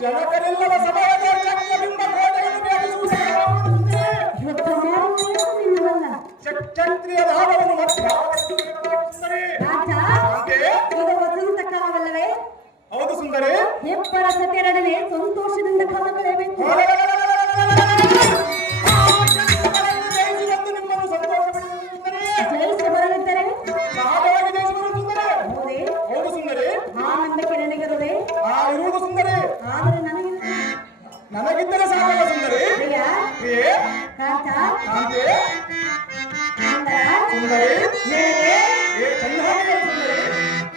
ಜನಕರೆಲ್ಲರ ಸಮಯದ ಚಕ್ರಬಿಂಬ ಕೋಟೆಯನ್ನು ವ್ಯಾಪಿಸುವುದಕ್ಕೆ ಯುದ್ಧ ಮಾಡುವುದು ನಿನ್ನವಲ್ಲ. ಕ್ಷತ್ರಿಯ ಲಾಭವನ್ನು ಮತ್ತೆ ರಾಜ, ಅಂತೆ ಇದು ವಸಂತ ಕಾಲವಲ್ಲವೇ? ಹೌದು ಸುಂದರಿ. ಇಬ್ಬರ ಸತಿಯರೊಡನೆ ಸಂತೋಷದಿಂದ ಕಾಲ ಕಳೆಯಬೇಕು. ಜಯಿಸಿ ಬಂದು ನಿಮ್ಮನ್ನು ಸಂತೋಷಪಡಿಸುವುದು ಸುಂದರಿ. ಜಯಿಸಿ ಬರಲಿದ್ದರೆ ಸಹಜವಾಗಿ ಜಯಿಸಿ ಬರುವುದು ಸುಂದರಿ. ಹೌದೇ? ಹೌದು ಸುಂದರಿ. ಆ ನಂಬಿಕೆ ನನಗಿರುವುದೇ? ಇರುವುದು ಸುಂದರಿ. ಆದರೆ ನನಗೆ ನನಗಿದ್ದರೆ ಸಾಕಲ್ಲ ಸುಂದರಿ. ಪ್ರಿಯ, ಪ್ರಿಯೆ, ಕಾಂತ, ಕಾಂತೆ, ಸುಂದರ, ಸುಂದರಿ, ನಿನಗೆ